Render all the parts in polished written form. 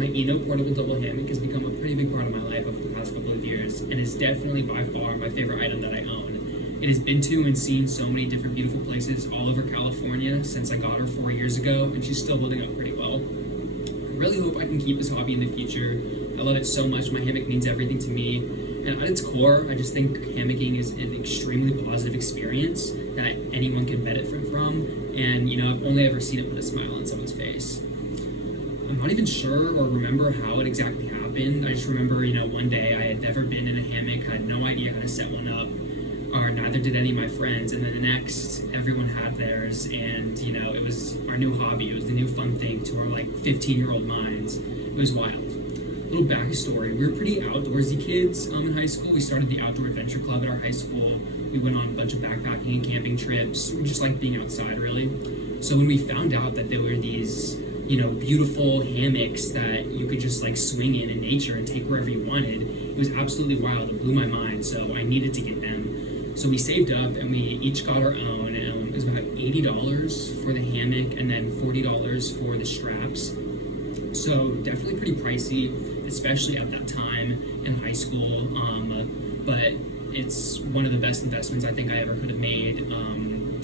My Eno portable double hammock has become a pretty big part of my life over the past couple of years, and is definitely by far my favorite item that I own. It has been to and seen so many different beautiful places all over California since I got her 4 years ago, and she's still holding up pretty well. I really hope I can keep this hobby in the future. I love it so much. My hammock means everything to me, and at its core, I just think hammocking is an extremely positive experience that anyone can benefit from, and I've only ever seen it put a smile on someone's face. I'm not even sure or remember how it exactly happened. I just remember, one day I had never been in a hammock, had no idea how to set one up, or neither did any of my friends. And then the next, everyone had theirs, and, it was our new hobby. It was the new fun thing to our, 15-year-old minds. It was wild. Little backstory, we were pretty outdoorsy kids in high school. We started the Outdoor Adventure Club at our high school. We went on a bunch of backpacking and camping trips. We just liked being outside, really. So when we found out that there were these beautiful hammocks that you could just swing in nature and take wherever you wanted, it was absolutely wild. It blew my mind, so I needed to get them. So we saved up and we each got our own. It was about $80 for the hammock and then $40 for the straps. So definitely pretty pricey, especially at that time in high school. But it's one of the best investments I think I ever could have made,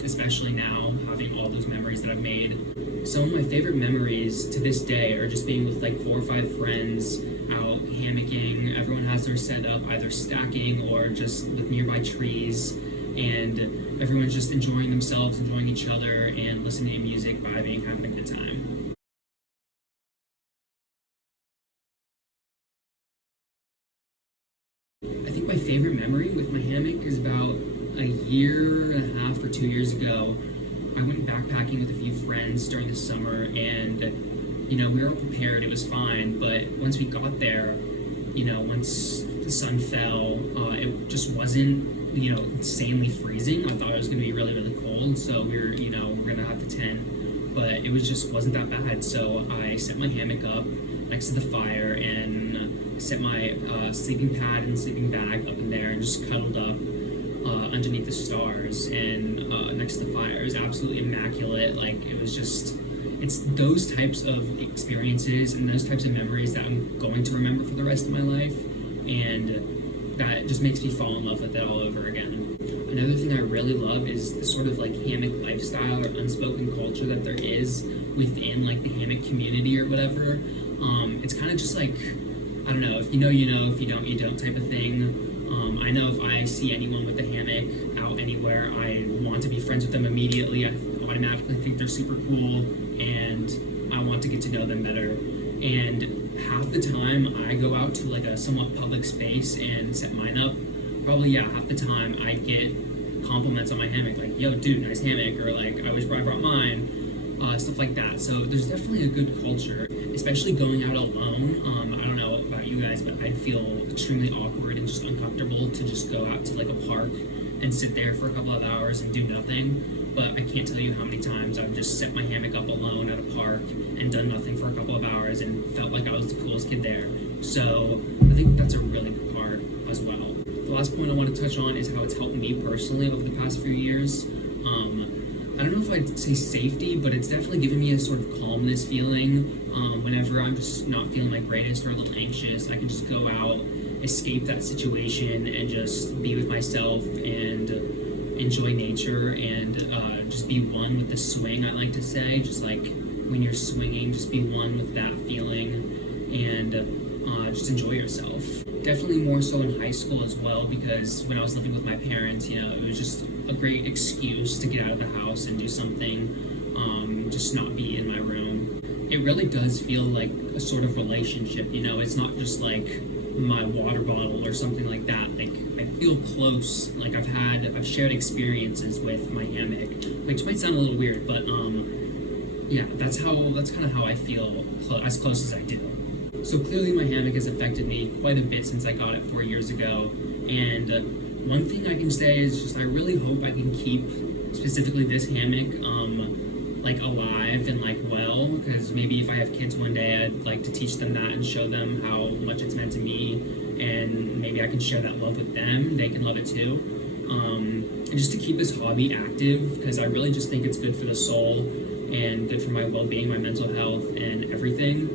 especially now, having all those memories that I've made. Some of my favorite memories to this day are just being with 4 or 5 friends out hammocking. Everyone has their setup, either stacking or just with nearby trees, and everyone's just enjoying themselves, enjoying each other, and listening to music, vibing, having a good time. I think my favorite memory with my hammock is about a year and a half or 2 years ago. I went backpacking with a few friends during the summer, and we were all prepared. It was fine, but once we got there, once the sun fell, it just wasn't insanely freezing. I thought it was going to be really, really cold, so we're going to have the tent, but it wasn't that bad. So I set my hammock up next to the fire and set my sleeping pad and sleeping bag up in there and just cuddled up underneath the stars and next to the fire. It was absolutely immaculate. It's those types of experiences and those types of memories that I'm going to remember for the rest of my life, and that just makes me fall in love with it all over again. Another thing I really love is the sort of hammock lifestyle or unspoken culture that there is within the hammock community or whatever. It's kind of just I don't know, if you know, if you don't type of thing. I know if I see anyone with a hammock out anywhere, I want to be friends with them immediately. I automatically think they're super cool, and I want to get to know them better. And half the time I go out to a somewhat public space and set mine up, probably half the time I get compliments on my hammock, yo dude, nice hammock, or I wish I brought mine. Stuff like that. So there's definitely a good culture, especially going out alone. I don't know about you guys, but I'd feel extremely awkward and just uncomfortable to just go out to a park and sit there for a couple of hours and do nothing. But I can't tell you how many times I've just set my hammock up alone at a park and done nothing for a couple of hours and felt like I was the coolest kid there. So I think that's a really good part as well. The last point I want to touch on is how it's helped me personally over the past few years. I don't know if I'd say safety, but it's definitely given me a sort of calmness feeling. Whenever I'm just not feeling my greatest or a little anxious, I can just go out, escape that situation, and just be with myself and enjoy nature and just be one with the swing, I like to say. Just when you're swinging, just be one with that feeling and just enjoy yourself. Definitely more so in high school as well, because when I was living with my parents, it was just a great excuse to get out of the house and do something, just not be in my room. It really does feel like a sort of relationship, it's not just my water bottle or something like that. I feel close, I've shared experiences with my hammock, which might sound a little weird, but that's kind of how I feel as close as I do. So clearly my hammock has affected me quite a bit since I got it 4 years ago, and one thing I can say is just I really hope I can keep specifically this hammock alive and well, because maybe if I have kids one day, I'd like to teach them that and show them how much it's meant to me, and maybe I can share that love with them. They can love it too. And just to keep this hobby active, because I really just think it's good for the soul and good for my well-being, my mental health, and everything.